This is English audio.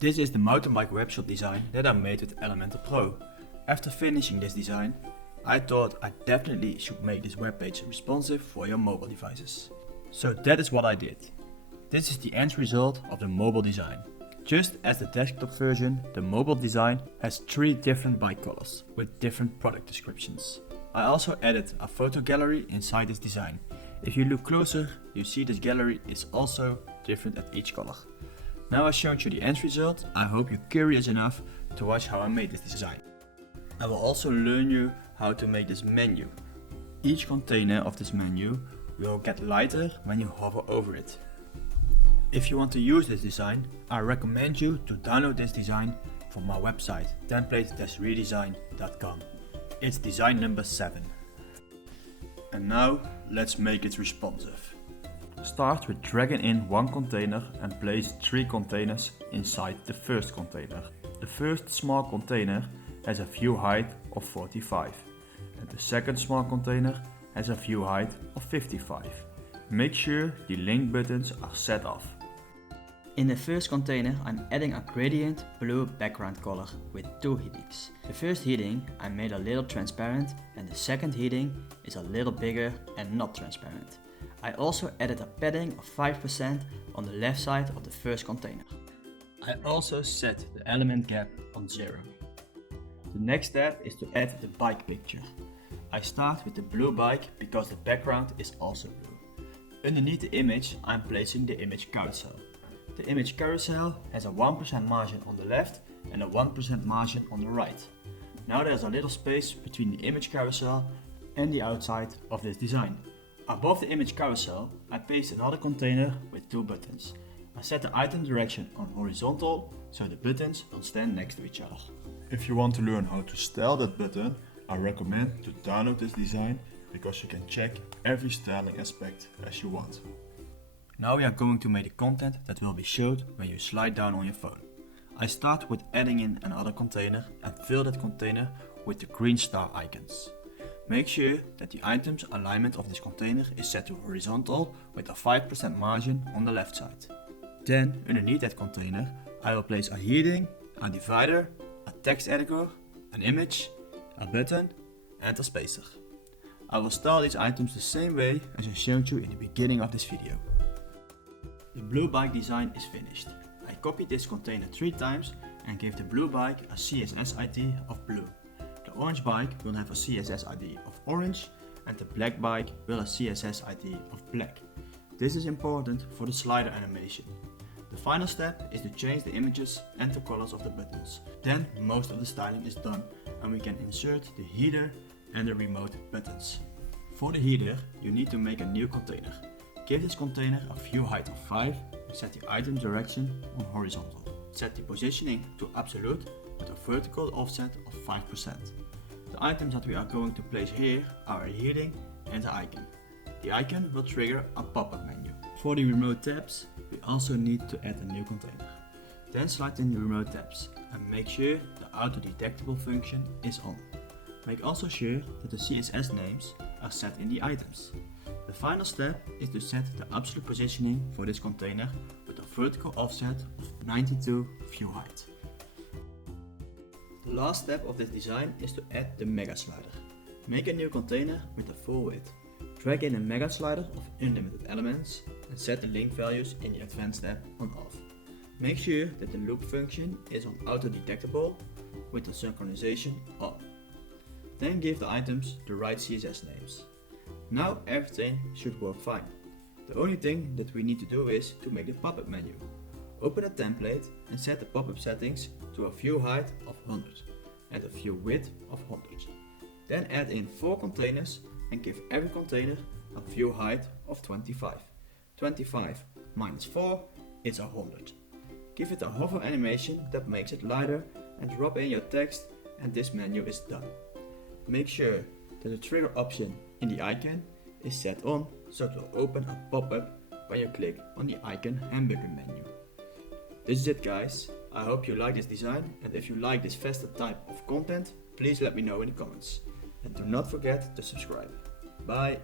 This is the mountain bike webshop design that I made with Elementor Pro. After finishing this design, I thought I definitely should make this webpage responsive for your mobile devices. So that is what I did. This is the end result of the mobile design. Just as the desktop version, the mobile design has 3 different bike colors with different product descriptions. I also added a photo gallery inside this design. If you look closer, you see this gallery is also different at each color. Now I showed you the end result. I hope you're curious enough to watch how I made this design. I will also learn you how to make this menu. Each container of this menu will get lighter when you hover over it. If you want to use this design, I recommend you to download this design from my website template-redesign.com. It's design number 7. And now let's make it responsive. Start with dragging in one container and place 3 containers inside the first container. The first small container has a view height of 45 and the second small container has a view height of 55. Make sure the link buttons are set off. In the first container I'm adding a gradient blue background color with 2 headings. The first heading I made a little transparent and the second heading is a little bigger and not transparent. I also added a padding of 5% on the left side of the first container. I also set the element gap on 0. The next step is to add the bike picture. I start with the blue bike because the background is also blue. Underneath the image I'm placing the image carousel. The image carousel has a 1% margin on the left and a 1% margin on the right. Now there's a little space between the image carousel and the outside of this design. Above the image carousel, I paste another container with 2 buttons. I set the item direction on horizontal so the buttons will stand next to each other. If you want to learn how to style that button, I recommend to download this design because you can check every styling aspect as you want. Now we are going to make the content that will be showed when you slide down on your phone. I start with adding in another container and fill that container with the green star icons. Make sure that the items alignment of this container is set to horizontal with a 5% margin on the left side. Then underneath that container I will place a heading, a divider, a text editor, an image, a button and a spacer. I will style these items the same way as I showed you in the beginning of this video. The blue bike design is finished. I copied this container 3 times and gave the blue bike a CSS ID of blue. The orange bike will have a CSS ID of orange and the black bike will have a CSS ID of black. This is important for the slider animation. The final step is to change the images and the colors of the buttons. Then most of the styling is done and we can insert the header and the remote buttons. For the header you need to make a new container. Give this container a view height of 5 and set the item direction on horizontal. Set the positioning to absolute with a vertical offset of 5%. The items that we are going to place here are a heading and an icon. The icon will trigger a pop-up menu. For the remote tabs, we also need to add a new container. Then slide in the remote tabs and make sure the auto-detectable function is on. Make also sure that the CSS names are set in the items. The final step is to set the absolute positioning for this container with a vertical offset of 92 view height. The last step of this design is to add the mega slider. Make a new container with a full width. Drag in a mega slider of unlimited elements and set the link values in the advanced tab on off. Make sure that the loop function is on auto detectable with the synchronization on. Then give the items the right CSS names. Now everything should work fine. The only thing that we need to do is to make the pop-up menu. Open a template and set the pop-up settings to a view height of 100 and a view width of 100. Then add in 4 containers and give every container a view height of 25. 25 minus 4 is 100. Give it a hover animation that makes it lighter and drop in your text and this menu is done. Make sure that the trigger option in the icon is set on so it will open a pop-up when you click on the icon hamburger menu. This is it guys, I hope you like this design and if you like this faster type of content, please let me know in the comments. And do not forget to subscribe. Bye!